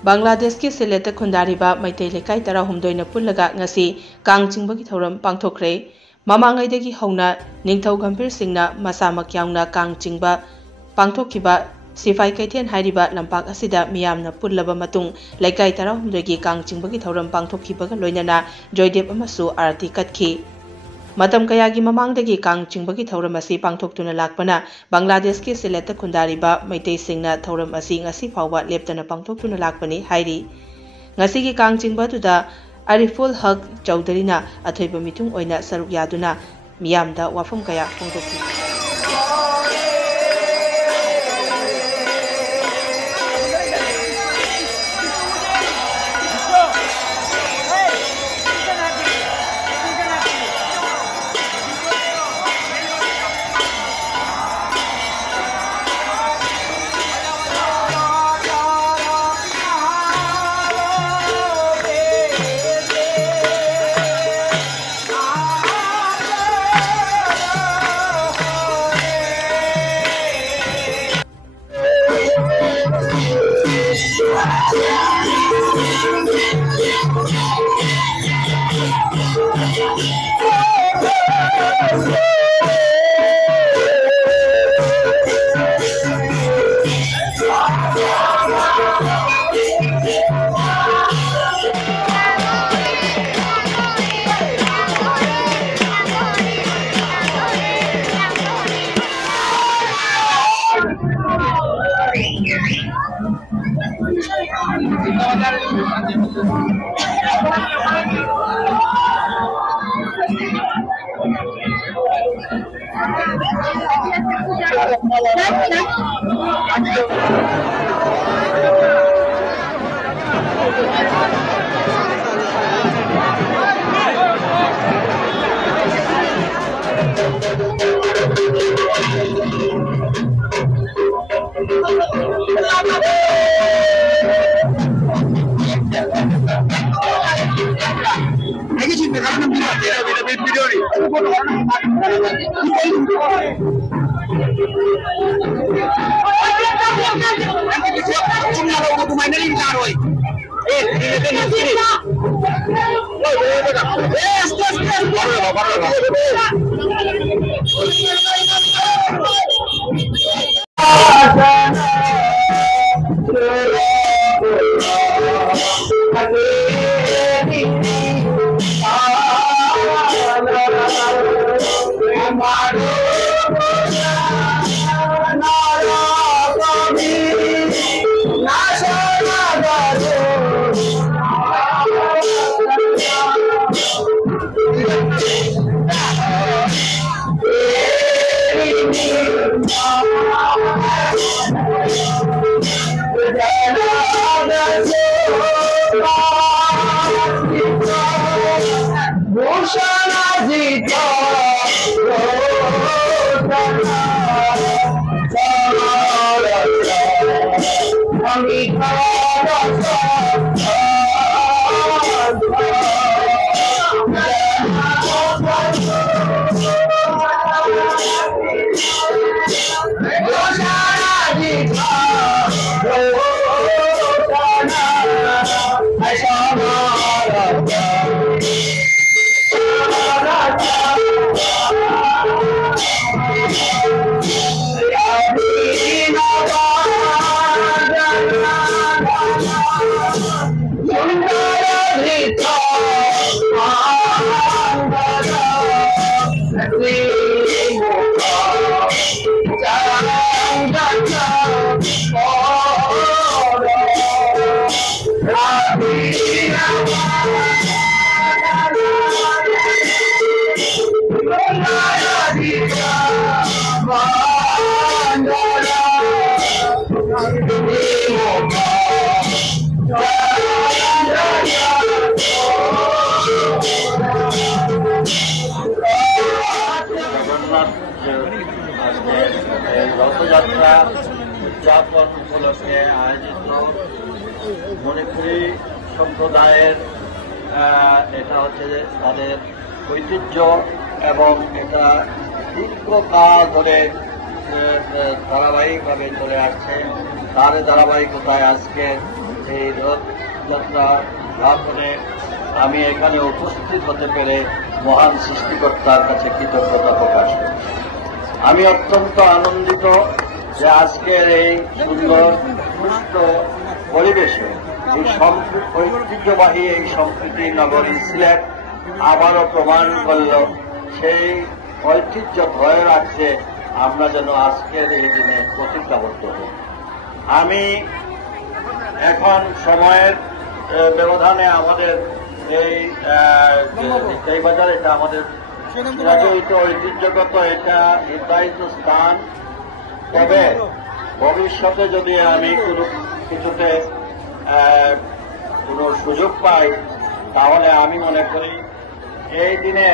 Bangladesh ki Sylhet khundariba maitai lekai tara humdoina pullaga ngasi kang chingbagi thoram pangthokre mamangaidagi hauna ningthau gambir singna masamak yaungna kang chingba pangthokkiba sifai kaithen hairiba lampak asida miyamna pullaba matung lekai tara humdoigi kang chingbagi thoram pangthokkibaga loinana joydep amasu arati katkhi Matam kayagi mamangdagi kang chingbagi thoram asi pangthoktuna lakpana Bangladesh ki Sylhet khundariba maitai singna thoram asi ngasi phawba leptana pangthoktuna lakpani hairi ngasi gi kang chingba tuda Ariful Haq Chowdhury na athoiba mitung oina saruk yaduna miyamda wafam kaya phongdokki Rathyatra উদযাপন উপলক্ষে আয়োজিত মণিপুরী সম্প্রদায়ের এটা হচ্ছে তাদের ঐতিহ্য এবং এটা দীর্ঘকাল ধরে ধারাবাহিকভাবে চলে আসছে। তার ধারাবাহিকতায় আজকে এই রথযাত্রা উদ্ঘাটনে আমি এখানে উপস্থিত হতে পেরে মহান সৃষ্টিকর্তার কাছে কৃতজ্ঞতা প্রকাশ করছি। আমি অত্যন্ত আনন্দিত যে আজকের এই সুন্দর সুস্থ পরিবেশে এই ঐতিহ্যবাহী এই সম্প্রীতি নগরী সিলেট আবারও প্রমাণ করল সেই ঐতিহ্য ধরে রাখতে আমরা যেন আজকের এই দিনে প্রতিজ্ঞাবদ্ধ হই। আমি এখন সময়ের ব্যবধানে আমাদের এই বাজার এটা আমাদের ঐতিহ্যগত এটা নির্ধারিত স্থান। তবে ভবিষ্যতে যদি আমি কোনো কিছুতে কোনো সুযোগ পাই তাহলে আমি মনে করি এই দিনে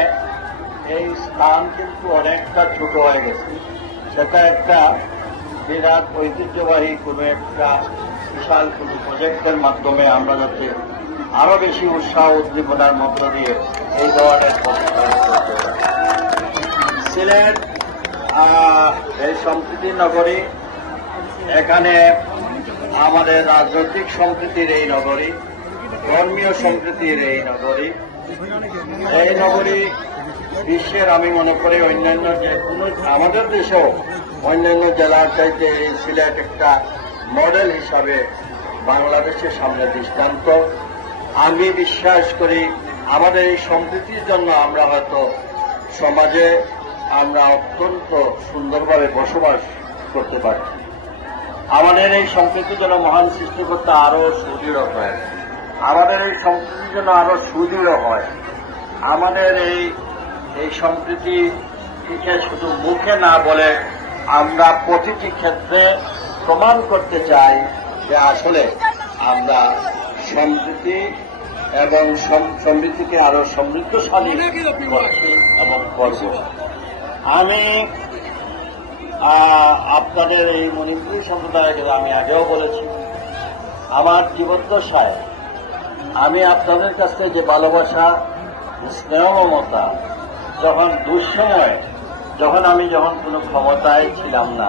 এই স্থান কিন্তু অনেকটা ছোট হয়ে গেছে। সেটা একটা বিরাট ঐতিহ্যবাহী কোনো একটা বিশাল কোনো প্রজেক্টের মাধ্যমে আমরা যাতে আরো বেশি উৎসাহ উদ্দীপনার মধ্য দিয়ে এই ধরনের সিলেট এই সম্প্রীতি নগরী, এখানে আমাদের রাজনৈতিক সম্প্রীতির এই নগরী, ধর্মীয় সম্প্রীতির এই নগরী, এই নগরী বিশ্বের আমি মনে করি অন্যান্য যে কোনো আমাদের দেশেও অন্যান্য জেলার চাইতে এই সিলেট একটা মডেল হিসাবে বাংলাদেশের সামনে দৃষ্টান্ত। আমি বিশ্বাস করি আমাদের এই সম্প্রীতির জন্য আমরা হয়তো সমাজে আমরা অত্যন্ত সুন্দরভাবে বসবাস করতে পারছি। আমাদের এই সম্প্রীতির জন্য মহান সৃষ্টিকর্তা আরো সুদৃঢ় হয়, আমাদের এই সম্প্রীতির জন্য আরো সুদৃঢ় হয়। আমাদের এই সম্প্রীতিকে শুধু মুখে না বলে আমরা প্রতিটি ক্ষেত্রে প্রমাণ করতে চাই যে আসলে আমরা সম্প্রীতি এবং সমৃদ্ধিকে আরো সমৃদ্ধশালী করছি এবং করব। আমি আপনাদের এই মণিপুরী সম্প্রদায়কে আমি আগেও বলেছি, আমার জীবদ্দশায় আমি আপনাদের কাছ থেকে যে ভালোবাসা, স্নেহ মমতা, যখন দুঃসময় যখন কোনো ক্ষমতায় ছিলাম না,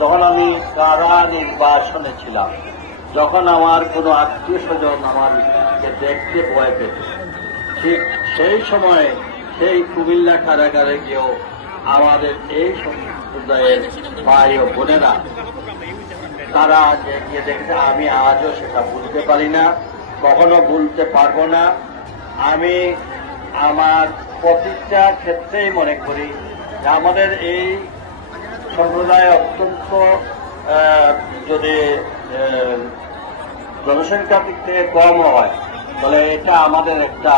যখন আমি কারা নির্বাসনে ছিলাম, যখন আমার কোনো আত্মীয় স্বজন আমাকে দেখতে ভয় পেত, ঠিক সেই সময়ে সেই কুমিল্লা কারাগারে গিয়েও আমাদের এই সম্প্রদায়ের ভাই ও বোনেরা তারা গিয়ে দেখতে আমি আজও সেটা ভুলতে পারি না, কখনো ভুলতে পারবো না। আমি আমার প্রতিটা ক্ষেত্রেই মনে করি যে আমাদের এই সম্প্রদায় অত্যন্ত যদি জনসংখ্যার দিক থেকে কম হয় তাহলে এটা আমাদের একটা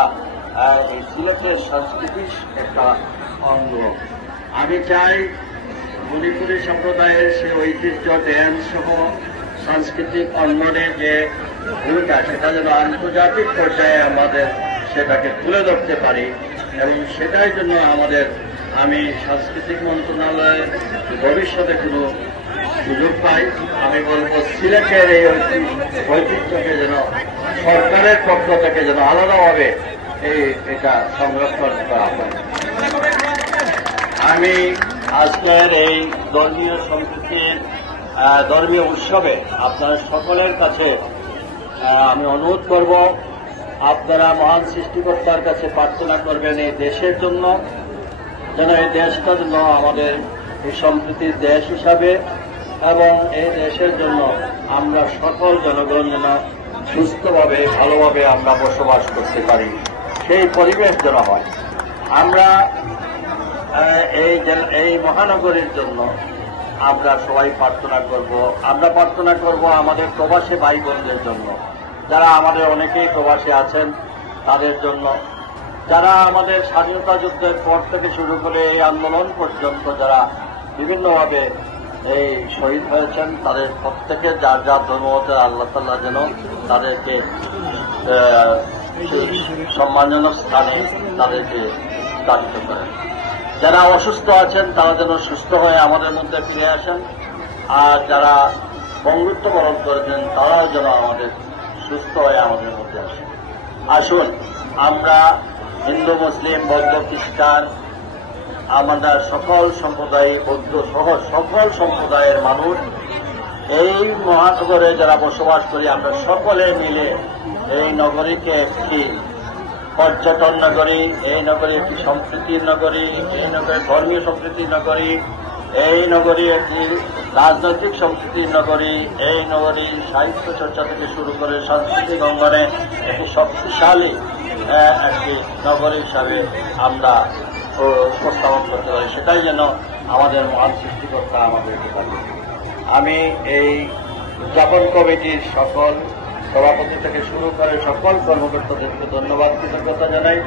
সিলেটের সংস্কৃতির একটা অঙ্গ। আমি চাই মণিপুরী সম্প্রদায়ের সে ঐতিহ্য, ড্যান্স সহ সাংস্কৃতিক অঙ্গনের যে ভূমিকা সেটা যেন আন্তর্জাতিক পর্যায়ে আমাদের সেটাকে তুলে ধরতে পারি এবং সেটাই জন্য আমি সাংস্কৃতিক মন্ত্রণালয়ে ভবিষ্যতে কোনো সুযোগ পাই আমি বলবো সিলেটের এই ঐতিহ্যকে যেন সরকারের পক্ষ থেকে যেন আলাদাভাবে এটা সংরক্ষণ করা হয়। আমি আজকের এই ধর্মীয় সম্প্রীতির ধর্মীয় উৎসবে আপনাদের সকলের কাছে আমি অনুরোধ করব, আপনারা মহান সৃষ্টিকর্তার কাছে প্রার্থনা করবেন এই দেশের জন্য, যেন এই দেশটা যেন আমাদের এই সম্প্রীতির দেশ হিসাবে এবং এই দেশের জন্য আমরা সকল জনগণ যেন সুস্থভাবে ভালোভাবে আমরা বসবাস করতে পারি, সেই পরিবেশ যেন হয়। আমরা এই মহানগরীর জন্য আমরা সবাই প্রার্থনা করব। আমরা প্রার্থনা করব আমাদের প্রবাসী ভাই বোনদের জন্য, যারা আমাদের অনেকেই প্রবাসী আছেন তাদের জন্য, যারা আমাদের স্বাধীনতা যুদ্ধের পর থেকে শুরু করে এই আন্দোলন পর্যন্ত যারা বিভিন্নভাবে এই শহীদ হয়েছেন তাদের প্রত্যেকে যার যার ধর্মমতে আল্লাহ তাআলা যেন তাদেরকে সম্মানজনক স্থানে তাদেরকে স্থাপিত করেন। যারা অসুস্থ আছেন তারা যেন সুস্থ হয়ে আমাদের মধ্যে ফিরে আসেন, আর যারা বঙ্গুত্ব বরণ করেছেন তারাও যেন আমাদের সুস্থ হয়ে আমাদের মধ্যে আসেন। আসুন আমরা হিন্দু, মুসলিম, বৌদ্ধ, খ্রিস্টান, আমরা সকল সম্প্রদায়, বৌদ্ধ সহ সকল সম্প্রদায়ের মানুষ এই মহানগরে যারা বসবাস করি আমরা সকলে মিলে এই নগরীকে একটি পর্যটন নগরী, এই নগরী একটি সম্প্রীতির নগরী, এই নগরী ধর্মীয় সম্প্রীতির নগরী, এই নগরী একটি রাজনৈতিক সম্প্রীতির নগরী, এই নগরী সাহিত্য চর্চা থেকে শুরু করে সাংস্কৃতিক অঙ্গনে একটি শক্তিশালী একটি নগরী হিসাবে আমরা উপস্থাপন করতে পারি। সেটাই যেন আমাদের মহান সৃষ্টিকর্তা আমাদেরকে পারে। আমি এই উদযাপন কমিটির সকল সভাপতি থেকে শুরু করে সকল কর্মকর্তাদেরকে ধন্যবাদ কৃতজ্ঞতা জানাই।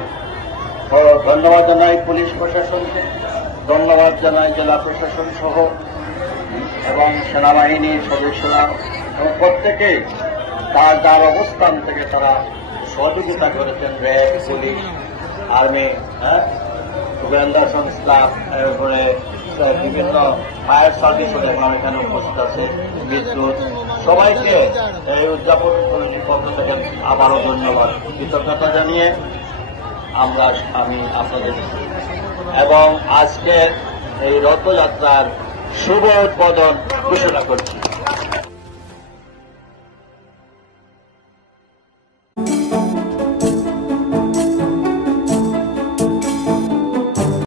ধন্যবাদ জানাই পুলিশ প্রশাসনকে, ধন্যবাদ জানাই জেলা প্রশাসন সহ এবং সেনাবাহিনীর সদস্যরা এবং প্রত্যেকেই তার যার অবস্থান থেকে তারা সহযোগিতা করেছেন। র্যাব, পুলিশ, আর্মি, গোয়েন্দা সংস্থা, এরপরে বিভিন্ন ফায়ার সার্ভিসও এখন এখানে উপস্থিত আছে, বিদ্যুৎ, সবাইকে এই উদযাপন কমিটির পক্ষ থেকে আবারও ধন্যবাদ কৃতজ্ঞতা জানিয়ে আমি আপনাদের এবং আজকের এই রথযাত্রার শুভ উদ্বোধন ঘোষণা করছি।